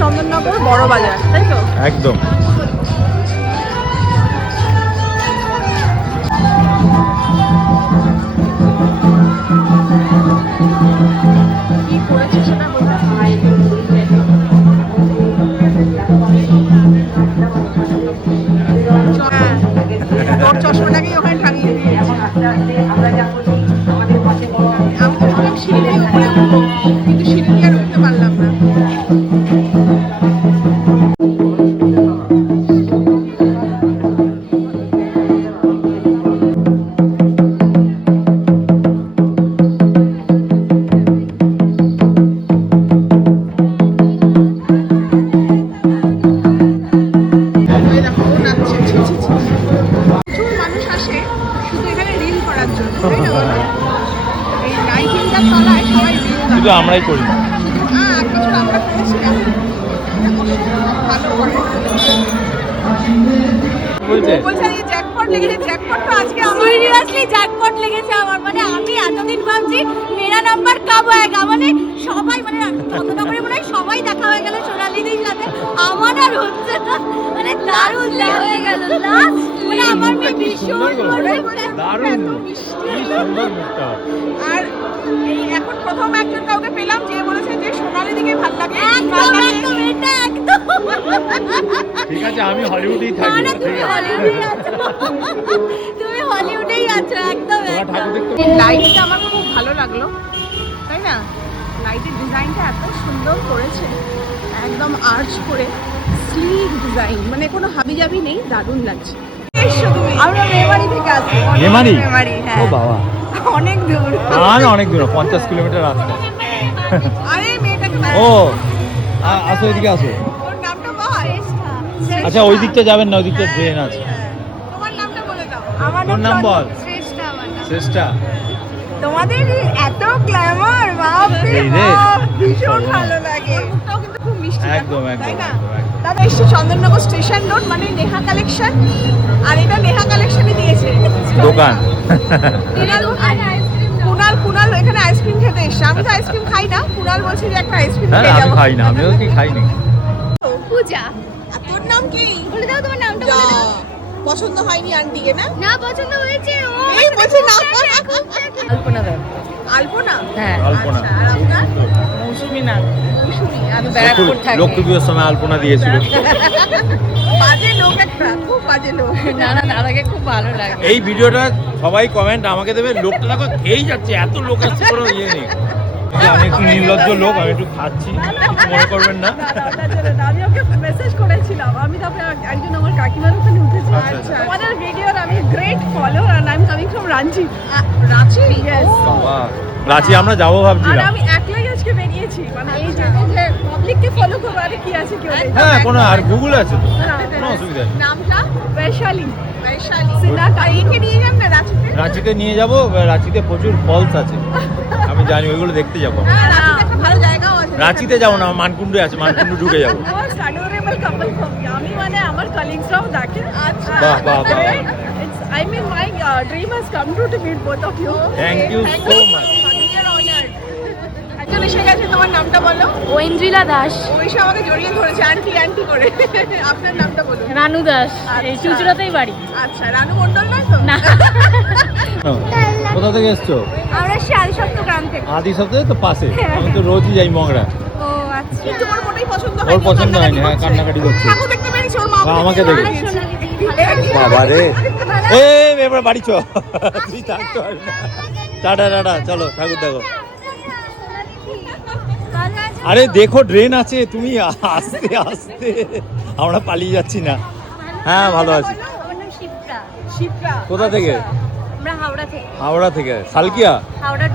চন্দননগর বড় বাজার তাই তো? একদম। বলছে? জ্যাকপট লেগেছে জ্যাকপট তো আজকে আমার। সিরিয়াসলি জ্যাকপট লেগেছে আমার। মানে আমি এতদিন ভাবছি মেরা নাম্বার কাব হয়েগা মানে সবাই মানে মনে সবাই দেখা হয়ে গেল সোনালিদির সাথে। আমার আর হচ্ছে না। মানে দারুণ হয়ে গেল মানে আমার মেয়ে ভীষণ দারুণ। আর এখন প্রথম একজন কাউকে পেলাম যে বলেছে যে সোনালি দিকে ভালো লাগে ঠিক আছে আমি হলিউডেই থাকি তুমি হলিউডেই আছো। তুমি হলিউডেই আছো একদম একদম। লাইটটা আমার খুব ভালো লাগল তাই না? লাইটের ডিজাইনটা এত সুন্দর করেছে একদম আর্চ করে স্লিক ডিজাইন মানে কোনো হাবিজাবি নেই দারুণ লাগছে। এসো তুমি আমরা মেমারি থেকে আসছি মেমারি? মেমারি হ্যাঁ। ও বাবা। অনেক দূর। না না অনেক দূর পঞ্চাশ কিলোমিটার রাস্তা। ও আসো এদিকে আসো। ওর নামটা বল আচ্ছা ওই দিকটা যাবেন না ওই দিকটা ট্রেন আছে। তোমার নামটা বলে দাও। আমার তোর নাম বল। শ্রেষ্ঠা তোমাদের এত গ্ল্যামার বাপ রে। ভীষণ ভালো লাগে। কিন্তু খুব মিষ্টি একদম, একদম। দাদা এসছে চন্দননগর স্টেশন রোড মানে নেহা কালেকশন। আর এটা নেহা কালেকশনই দিয়েছে। দোকান। কুনাল কুনাল এখানে আইসক্রিম খেতে এসছে। আমি তো আইসক্রিম খাই না। কুনাল বলছে যে একটা আইসক্রিম খেয়ে যাব। খাই না আমিও কি খাইনি। পূজা। তোর নাম কি? বলে দাও তোমার নামটা বলে দাও। পছন্দ হয়নি আন্টিকে না? না পছন্দ হয়েছে ও এই বলছে না। কল্পনা দেব আলপনা হ্যাঁ। আলপনা। আচ্ছা, আর আপনার? মৌসুমী না মৌসুমি আর ব্যারাকপুর থাকে। লক্ষ্মী সময় আলপনা দিয়েছিল। বাজে লোক একটা খুব বাজে লোক। না না দাদাকে খুব ভালো লাগে। এই ভিডিওটা সবাই কমেন্ট আমাকে দেবে। লোকটা দেখো খেয়েই যাচ্ছে। এত লোক আসছে কোনো ইয়ে নেই। আমি একটু নির্লজ্জ লোক আমি একটু খাচ্ছি। মনে করবেন না। আমি ওকে মেসেজ করেছিলাম। আমি তারপরে একজন আমার কাকিমার ওখানে উঠেছি। আচ্ছা, আচ্ছা। তোমাদের ভিডিওর আমি great follow R I am coming from Ranchi Ranchi. Ranchi আমরা যাব ভাবছিলাম। আমি একলাই আজকে বেরিয়েছি। মানে এই যে পাবলিককে ফলো করব আরে কি আছে কেউ হ্যাঁ কোনো আর গুগল আছে তো? হ্যাঁ, কোনো অসুবিধা নেই। নামটা? বৈশালী। বৈশালী। সিনা একে নিয়ে যান না রাঁচিতে? রাঁচিতে নিয়ে যাব রাঁচিতে প্রচুর ফলস আছে। আমি জানি ওইগুলো দেখতে যাব হ্যাঁ রাঁচিতে ভালো জায়গাও আছে। যাব না মানকুণ্ডে আছে মানকুণ্ডু ঢুকে যাব। আমি মানে আমার কলিগসরাও দেখে। আচ্ছা। বাহ, বাহ, বাহ। I mean my dream has come to to meet এসে গেছে তোমার নামটা বলো। ঐন্দ্রিলা দাস। আমাকে জড়িয়ে ধরেছে আন্টি আন্টি করে? আপনার নামটা বলুন। রানু দাস এই আচ্ছা। চুচুড়াতেই বাড়ি। আচ্ছা রানু মন্ডল নয় তো? না। কোথা থেকে এসছো? আমরা শিয়াল গ্রাম থেকে। আদি সপ্তাহে তো পাশে। আমি তো রোজই যাই মংরা। ও আচ্ছা। ওর মোটেই পছন্দ ওর হয়নি পছন্দ হয়নি হ্যাঁ কান্নাকাটি করছে। ঠাকুর দেখতে পেরেছি ওর মা আমাকে দেখে। বাবা রে। এ এবার বাড়ি চ। তুই থাকতে পারবি না টাটা টাটা চলো ঠাকুর দেখো। আরে দেখো ড্রেন আছে তুমি আস্তে আস্তে। আমরা পালিয়ে যাচ্ছি না। হ্যাঁ ভালো আছি। কোথা থেকে? হাওড়া থেকে। সালকিয়া? হাওড়া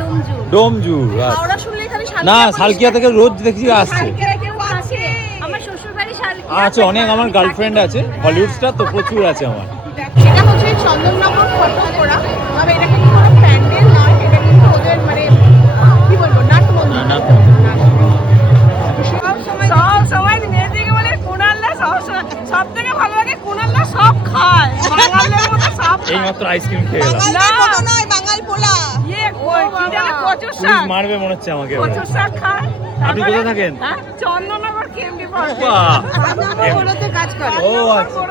ডোমজু। আচ্ছা। না সালকিয়া থেকে রোজ দেখছি আসছে। আছে। আমার শ্বশুর বাড়ি শাল আছে অনেক আমার গার্লফ্রেন্ড আছে। হলিউড স্টার তো প্রচুর আছে আমার। এই মাত্র আইসক্রিম খেয়ে এলাম। বাঙাল পোলা। ইয়ে কি জানে কচুর শাক। মারবে মনে হচ্ছে আমাকে কচুর শাক খায়। আপনি কোথায় থাকেন? হ্যাঁ চন্দননগর করে। ও আচ্ছা।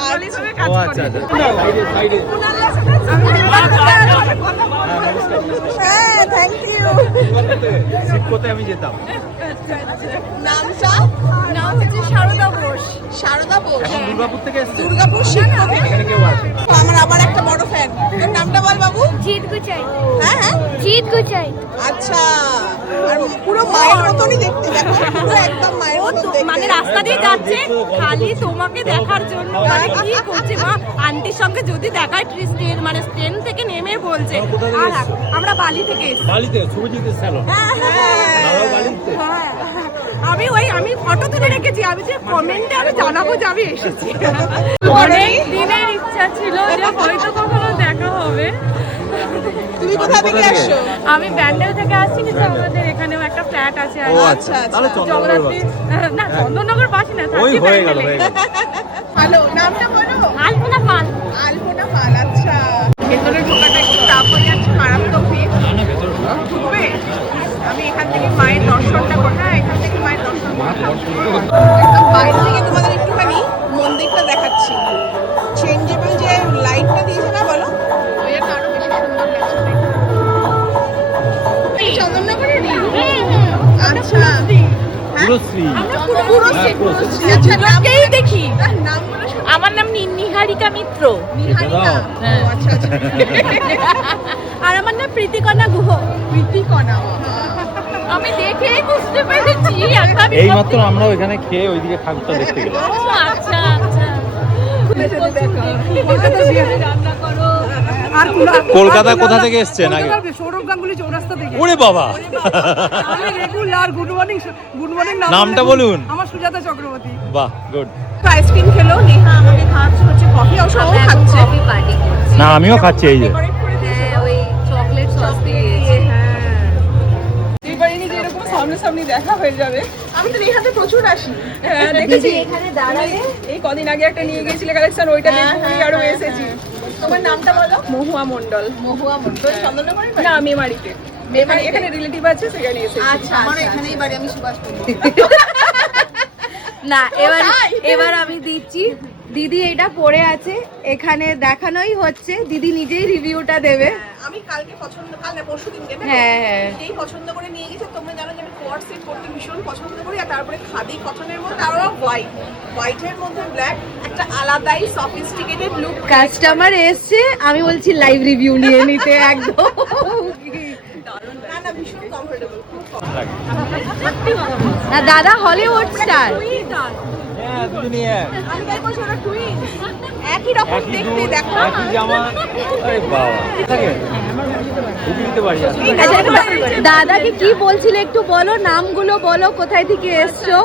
ও আচ্ছা আচ্ছা হ্যাঁ আমি যেতাম নামটা নাম হচ্ছে সারদা বোস শারদা বোস দুর্গাপুর থেকে। এসছে দুর্গাপুর শিক্ষক এখানে আমার আবার একটা বড় ফ্যান তোর নামটা বল বাবু। জিৎ গুচাই হ্যাঁ হ্যাঁ আচ্ছা আর পুরো মায়ের মতনই দেখতে দেখো পুরো একদম মায়ের মতন দেখতে মানে রাস্তা দিয়ে যাচ্ছে খালি তোমাকে দেখার জন্য মানে কি করছে মা? আন্টির সঙ্গে যদি দেখায় ট্রেন মানে ট্রেন থেকে নেমে বলছে। আর আমরা বালি থেকে এসেছি। বালিতে সুরজিতের স্যালন হ্যাঁ। আমি ওই আমি ফটো তুলে রেখেছি আমি যে কমেন্টে আমি জানাব যে আমি এসেছি। অনেক দিনের ইচ্ছা ছিল যে হয়তো কখনো দেখা হবে। তুমি কোথা থেকে আসছো? আমি ব্যান্ডেল থেকে আসছি কিন্তু আমাদের এখানেও একটা ফ্ল্যাট আছে আর আচ্ছা, আচ্ছা তাহলে আচ্ছা। চন্দ্রনগর না চন্দননগর বাসি না ওই হয়ে গেল। হয়ে ভালো নামটা বলো। আলপনা পাল। আলপনা পাল আচ্ছা। ভেতরে ঢোকাটা একটু চাপ হয়ে যাচ্ছে মারাত্মক ভিড়। না না ভেতরে ঢোক। ঢুকবে? আমি এখান থেকে মায়ের দর্শনটা করব। হ্যাঁ এখান থেকে মায়ের দর্শন একদম বাইরে থেকে তোমাদের একটুখানি মন্দিরটা দেখাচ্ছি। চেঞ্জেবল পুরো শ্রী পুরো হ্যাঁ। আচ্ছা দেখি। শুনে আমার নাম নিহারিকা মিত্র। ও আচ্ছা আচ্ছা। আর আমার নাম প্রীতিকণা গুহ। প্রীতিকণা আমি দেখেই বুঝতে পেরেছি এই মাত্র আমরাও এখানে খেয়ে ওইদিকে ঠাকুরটা দেখতে গেলাম। ও আচ্ছা আচ্ছা। রান্না করো কলকাতা কোথা থেকে এসছেন আগে? সৌরভ গাঙ্গুলি চৌরাস্তা থেকে। ওরে বাবা! Regular good morning good morning নামটা বলুন। আমার সুজাতা চক্রবর্তী। বাহ গুড আইসক্রিম খেলো নেহা আমাকে খাওয়াচ্ছে হচ্ছে কফি ও সব খাচ্ছে। না আমিও খাচ্ছি এই যে। হ্যাঁ ওই চকলেট সস দিয়ে এই পারিনি যে এরকম সামনাসামনি দেখা হয়ে যাবে। আমি তো নেহাতে প্রচুর আসি। হ্যাঁ, দেখেছি। এখানে দাঁড়ালে এই কদিন আগে একটা নিয়ে গিয়েছিলে কালেকশন ওইটা হ্যাঁ, দেখে হ্যাঁ, আরও হ্যাঁ, এসেছি। তোমার নামটা বলো? মহুয়া মন্ডল মহুয়া মন্ডল চন্দননগরে? না মেমারিতে এখানে এখানে রিলেটিভ আছে সেখানে এসেছি। আচ্ছা আমার এখানেই বাড়ি আমি সুভাষ না এবার এবার আমি দিচ্ছি দিদি এটা পড়ে আছে এখানে দেখানোই হচ্ছে দিদি নিজেই রিভিউটা দেবে। আমি কালকে পছন্দ কাল না পরশু দিন দেবে। হ্যাঁ, হ্যাঁ। যেই পছন্দ করে নিয়ে গেছে তোমরা জানো যে আমি কোয়ার সেট করতে ভীষণ পছন্দ করি আর তারপরে খাদি কটনের মধ্যে আরও হোয়াইট হোয়াইটের মধ্যে ব্ল্যাক একটা আলাদাই সফিস্টিকেটেড লুক কাস্টমার এসেছে আমি বলছি লাইভ রিভিউ নিয়ে নিতে একদম। না না ভীষণ কমফোর্টেবল খুব লাগে। না দাদা হলিউড স্টার হ্যাঁ দুজনই এক। আমি তাই বলছি ওরা টুইন একই রকম দেখতে দেখো। একই জামা। আরে বাবা। থাকে হুগলিতে বাড়ি আছে আচ্ছা, দাদাকে কি বলছিলে একটু বলো? নামগুলো বলো কোথায় থেকে এসছো?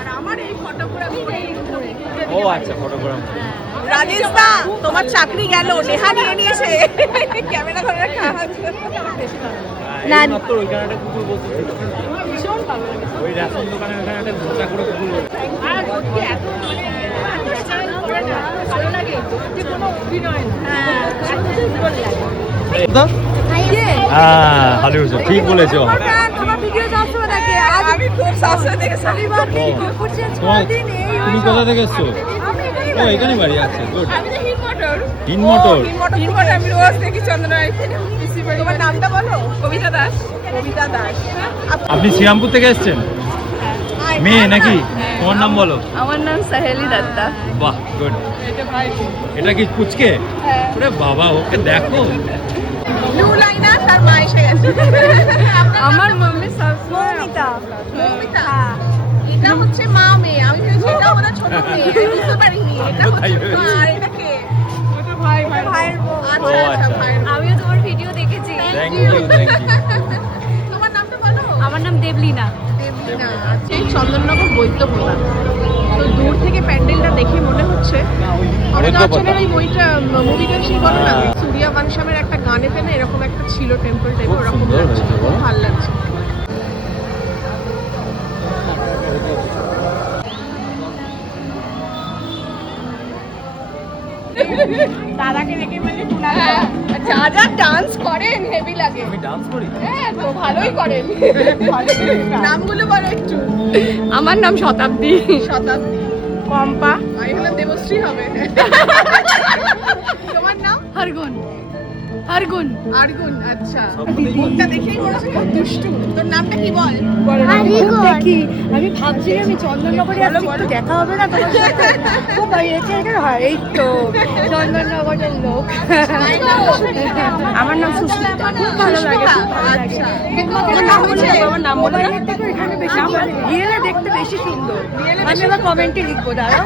আর আমার এই ফটোগ্রাফি ও আচ্ছা ফটোগ্রাফ রাজেশ দা তোমার চাকরি গেল। নেহা নিয়ে নিয়েছে ক্যামেরা ধরে রাখা। না। কোথা? হ্যাঁ। হলিউড ঠিক বলেছ। এই তুমি কোথা থেকে এসছো? ও এখানে বাড়ি আছে গুড হিট মোটর। তিন মোটর আমি রোজ দেখি তোমার নামটা বলো? কবিতা দাস। কবিতা দাস। আপনি শ্রীরামপুর থেকে এসেছেন? মেয়ে নাকি? তোমার নাম বলো। আমার নাম সাহেলি দত্তা। বাহ গুড এটা কি পুচকে? ওরে বাবা ওকে দেখো। আমার মাম্মি মৌমিতা। মৌমিতা? এটা হচ্ছে মা মেয়ে। আমি ভেবেছি এটা ওরা ছোট মেয়ে। বুঝতে পারিনি। এটা হচ্ছে মা এটা কে? ভাই ভাইয়ের আচ্ছা ও, আচ্ছা আচ্ছা। আমিও তোমার ভিডিও দেখেছি। থ্যাংক ইউ থ্যাংক ইউ তোমার নামটা বলো। আমার নাম দেবলিনা। দেবলীনা আচ্ছা। চন্দননগর বৈদ্যপ্রধান তো দূর থেকে প্যান্ডেলটা দেখে মনে হচ্ছে অমিতাভ বচ্চনের এই বইটা মুভিটা সেই বলো না? সূর্যা বানসামের একটা গানেতে না এরকম একটা ছিল টেম্পল টাইপ ওরকম লাগছে। খুব। ভালো লাগছে। দাদাকে দেখে মানে হ্যাঁ, যা যা ডান্স করেন হেভি লাগে। আমি ডান্স করি? হ্যাঁ তো ভালোই করেন। নামগুলো বলো একটু। আমার নাম শতাব্দী। শতাব্দী। পম্পা আমি হলাম দেবশ্রী হবে। তোমার নাম? হরগুন হরগুন আরগুন আচ্ছা। মুখটা দেখেই মনে হচ্ছে দুষ্টু। তোর নামটা কি বল? দেখি আমি ভাবছি আমি চন্দননগরে আসছি একটু দেখা হবে না তোমার সাথে। খুব হয়েছে হয় এই তো চন্দননগরের লোক। আমার নাম সুস্মিতা। খুব ভালো লাগে আচ্ছা। আমার নাম বলো। মোবাইলের থেকে এখানে বেশি রিয়েলে দেখতে বেশি সুন্দর। আমি আবার কমেন্টে লিখব দাঁড়াও।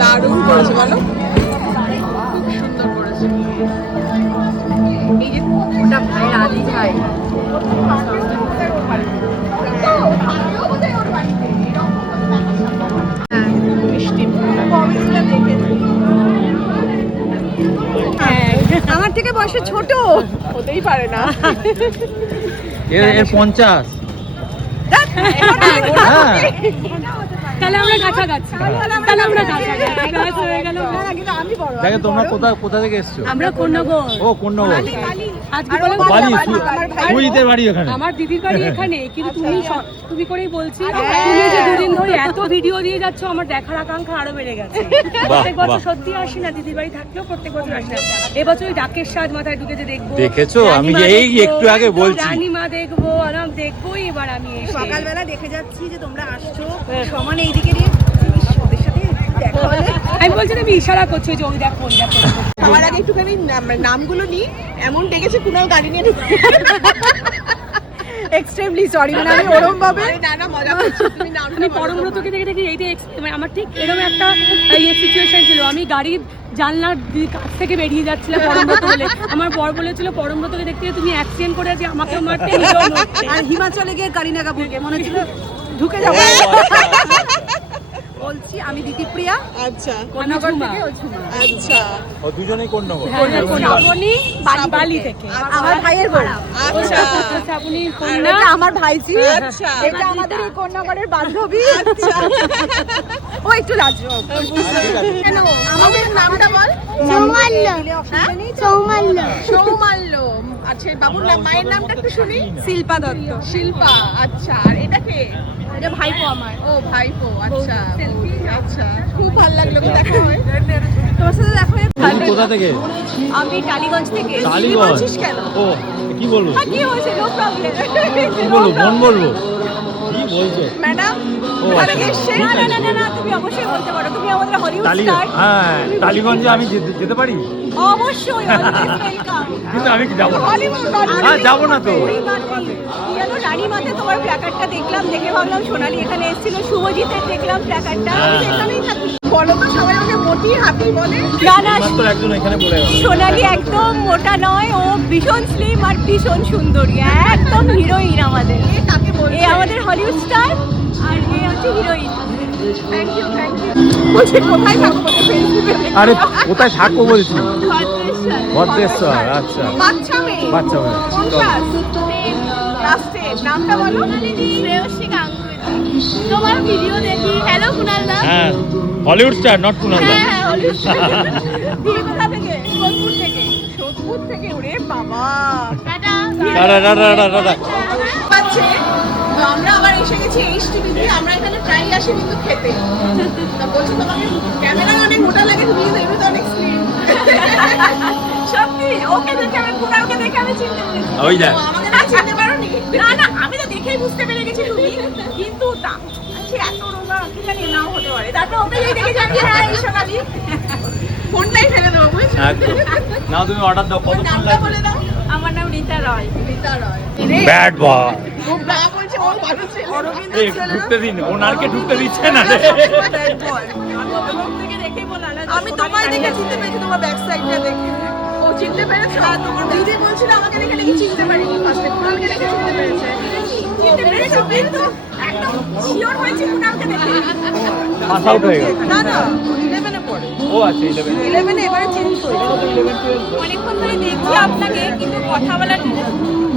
দারুণ করেছে বলো। খুব সুন্দর করেছে। এই যে ওটা ভাই আদি ভাই। বয়সে ছোট। হতেই পারে না। এর এর পঞ্চাশ। হ্যাঁ। তাহলে আমরা কাছাকাছি। তাহলে আমরা কাছাকাছি। হয়ে গেল আমি তোমরা কোথা কোথা থেকে এসছো? আমরা কোন্নগর। ও কোন নগর আজকে বললাম বালি আমার ভাই- সুইদের বাড়ি। ওখানে আমার দিদির বাড়ি এখানে কিন্তু তুমি স- তুমি করেই বলছি তুমি যে দুদিন ধরে এত ভিডিও দিয়ে যাচ্ছ আমার দেখার আকাঙ্ক্ষা আরও বেড়ে গেছে। প্রত্যেক বছর সত্যি আসি না দিদির বাড়ি থাকলেও প্রত্যেক বছর আসি না। এবছর ওই ডাকের সাজ মাথায় ঢুকেছে দেখব। দেখেছ? আমি এই একটু আগে বলছি। দেখব আরাম দেখব এবার আমি সকালবেলা দেখে যাচ্ছি যে তোমরা আসছো। সমানে এইদিকে দিয়ে ওদের সাথে দেখা হলে আমি বলছি আমি ইশারা করছি যে ওই দেখো ওই দেখো আমার আগে একটুখানি নামগুলো নি এমন ডেকেছে কুনাল গাড়ি নিয়ে এক্সট্রিমলি সরি মানে আমি ওরম ভাবে না না মজা করছি তুমি নামটা আমি পরমব্রতকে দেখে দেখি এইটা মানে আমার ঠিক এরকম একটা ইয়ে সিচুয়েশন ছিল। আমি গাড়ির জানলার কাছ থেকে বেরিয়ে যাচ্ছিলাম পরমব্রত বলে। আমার বর বলেছিল পরমব্রতকে দেখতে গিয়ে তুমি অ্যাক্সিডেন্ট করে আছি আমাকে মারতে নিজেও আর হিমাচলে গিয়ে কারিনা কাপুরকে মনে ছিল ঢুকে যাব। বলছি আমি দিদিপ্রিয়া আচ্ছা। কোন্নগর থেকে আচ্ছা। ও দুজনেই কোন নগর শ্রাবণী বালি বালি থেকে। আমার ভাইয়ের বড়। আচ্ছা। শ্রাবণী আর কন্যা। আমার ভাইজি। আচ্ছা। এটা আমাদের এই কন্যাগরের বান্ধবী। আচ্ছা। ও একটু লাজো কেন? আমাদের নামটা বল। সৌমাল্য। হ্যাঁ? সৌমাল্য। সৌমাল্য। আচ্ছা বাবুর নাম মায়ের নামটা একটু শুনি। শিল্পা দত্ত। শিল্পা। আচ্ছা আর এটা কে? এটা ভাইপো আমার। ও ভাইপো আচ্ছা আচ্ছা। খুব ভালো লাগল দেখা হয়। তোর সাথে দেখা হয়ে ভালো কোথা থেকে? আমি টালিগঞ্জ থেকে। টালিগঞ্জ? কেন? ও কি বলব? হ্যাঁ, কি হয়েছে? নো প্রবলেম কি বলব? মন বলব? বলছো? ম্যাডাম আচ্ছা। এসছে না না না না না তুমি অবশ্যই বলতে পারো। তুমি আমাদের হলিউড স্টার হ্যাঁ টালিগঞ্জে আমি যেতে পারি? অবশ্যই কিন্তু আমি কি যাব না? হ্যাঁ যাব না তো। রানীমাতে তোমার প্ল্যাকার্ডটা দেখলাম দেখে ভাবলাম সোনালি এখানে এসেছিল শুভজিতের দেখলাম প্ল্যাকার্ডটা হ্যাঁ। এখানেই থাকি। বলো তো সবাই আমাকে মোটি হাতি বলে? না না একজন এখানে পড়ে সোনালি একদম মোটা নয় ও ভীষণ স্লিম আর ভীষণ সুন্দরী। একদম হিরোইন আমাদের। এ আমাদের হলিউড স্টার আর এ হচ্ছে heroine thank you thank you বলছি কোথায় থাকব? আরে কোথায় থাকব বলছি? ভদ্রেশ্বর। ভদ্রেশ্বর আচ্ছা। বাচ্চা মেয়ে। বাচ্চা মেয়ে। কোন ক্লাস ক্লাস টেন নামটা বলো। শ্রেয়সী গাঙ্গুলি। তোমার ভিডিও দেখি। হ্যালো কুনাল দা হ্যাঁ Hollywood star not Kunal da হ্যাঁ হলিউড দিয়ে থেকে? সোদপুর থেকে। সোদপুর থেকে ওরে বাবা। আমরা আবার এসে গেছি এইচ আমরা এখানে ট্রাই আসি কিন্তু খেতে। বলছি তোমাকে ক্যামেরায় অনেক মোটা লাগে তুমি কিন্তু এমনিতে অনেক স্লিম সত্যি ওকে দেখে আমি কুনালকে দেখে আমি চিনতে পেরেছি। ওই দেখ। আমাকে না চিনতে পারো নি না না আমি তো দেখেই বুঝতে পেরে গেছি তুমি কিন্তু তা এত রোগা কি জানি নাও হতে পারে। তারপর ওকে দেখে জানি হ্যাঁ এই সোনালি ফোনটাই ফেলে দেবো বুঝছ? না তুমি অর্ডার দাও কত ওর নামটা বলে দাও। আমার নাম রীতা রয়। রীতা রয়। ব্যাড বয় খুব না বলছে ও ভালো ছেলে। অরবিন্দ এই ঢুকতে দিন ওনারকে ঢুকতে দিচ্ছে না রে। আমি তোমায় দেখে চিনতে পেরেছি তোমার ব্যাক সাইডটা দেখে। ও চিনতে পেরেছে? আর তোমার দিদি বলছিল আমাকে দেখে নাকি চিনতে পারিনি। ফার্স্টে কুণালকে দেখে চিনতে পেরেছে। চিনতে পেরেছি কিন্তু একদম শিওর হয়েছি কুনালকে দেখে। পাস আউট হয়ে গেল। না না। ও আচ্ছা ইলেভেন ইলেভেনে এবারে চেঞ্জ অনেকক্ষণ ধরে দেখছি আপনাকে কিন্তু কথা বলার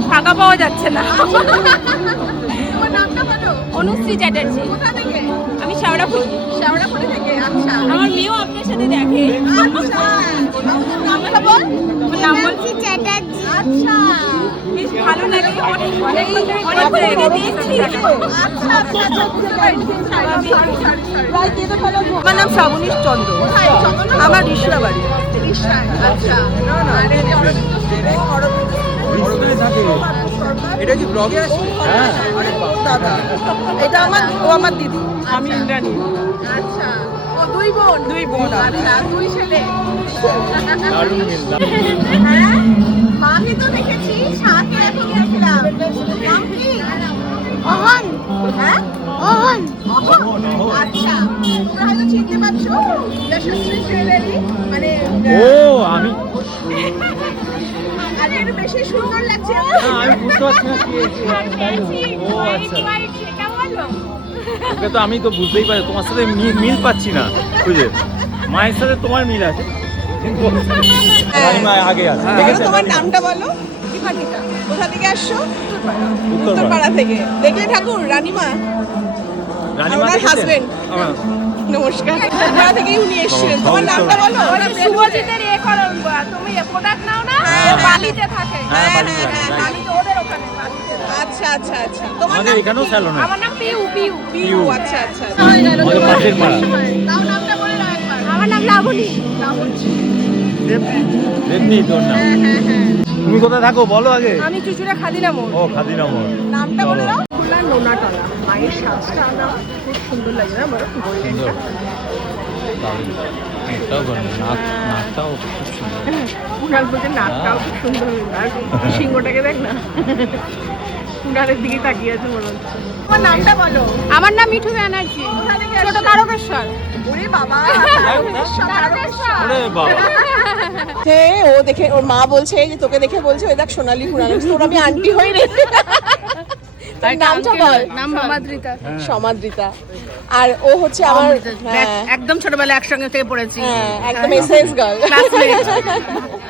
ফাঁকা পাওয়া যাচ্ছে না। তোমার নামটা বলো। অনুশ্রী চ্যাটার্জি। কোথা থেকে? আমি শাওড়াফুল শেওড়াফুলি থেকে? আচ্ছা। আমার মেয়েও আপনার সাথে দেখে। আচ্ছা। নামটা বল আমার নাম বলছি চ্যাটার্জি। আচ্ছা। বেশ ভালো লাগে। অনেক অনেক অনেক থেকে দেখছি। আচ্ছা আচ্ছা আচ্ছা বুঝতে পারছি। সরি সরি সরি আমার নাম শ্রাবণী চন্দ্র। আমার রিসরা বাড়ি। আচ্ছা। আরে এটা কি ব্লগে আসবে হ্যাঁ। দাদা এটা আমার ও আমার দিদি। আমি ইন্দ্রাণী। আচ্ছা। ও দুই বোন? দুই বোন। আমি। আচ্ছা দুই ছেলে। দারুণ মিল হ্যাঁ? মাকে তো দেখেছি সাথে এখন গেছিলাম অহন। হ্যাঁ? অহন। অহন। বেশি সুন্দর লাগছে। আমি বুঝতে পারছি না কি ও আচ্ছা। ওকে তো আমি তো বুঝতেই পারি তোমার সাথে মিল পাচ্ছি না বুঝলে? মায়ের সাথে তোমার মিল আছে। রানীমা আগে আছে। তোমার নামটা বলো। কোথা থেকে আসছো? উত্তরপাড়া। উত্তরপাড়া থেকে। দেখলে ঠাকুর রানীমা। আমার- নমস্কার। উত্তরপাড়া থেকেই উনি এসেছিলেন। তোমার নামটা বলো। শুভজিতের এ করো তুমি প্রোডাক্ট নাও না? হ্যাঁ, বালিতে থাকে। হ্যাঁ হ্যাঁ, হ্যাঁ, বালিতে ওদের ওখানে আচ্ছা আচ্ছা আচ্ছা। তোমার নাম এখানেও স্যালন আমার নাম পিউ পিউ। পিউ আচ্ছা আচ্ছা। আমাদের পাশের পাড়া। তাও নামটা বলে দাও একবার। আমার নাম লাবণী। দেবনি তোর নাম। তুমি কোথায় থাকো? বলো আগে। আমি চুচুড়া খাদিনা মোড়। ও খাদিনা মোড়। নামটা বলে দাও। খুলনার নোনাটলা মায়ের সাজটা না খুব সুন্দর লাগে না বলতে নাকটাও খুব সুন্দর। আর সিংহটাকে দেখ না। দিকে তাকিয়ে আছে মনে হচ্ছে। তোমার নামটা বলো। আমার নাম মিঠু ব্যানার্জি। ছোট? তারকেশ্বর। ওরে বাবা। তারকেশ্বর। ওরে বাবা। হে ও দেখে ওর মা বলছে যে তোকে দেখে বলছে ওই দেখ সোনালি কুণাল তোর আমি আন্টি হই রে নামটা বল নাম মামাদ্রিতা সমাদ্রিতা আর ও হচ্ছে আমার হ্যাঁ, একদম ছোটবেলা একসঙ্গে থেকে পড়েছি। হ্যাঁ একদম এসএস গার্ল।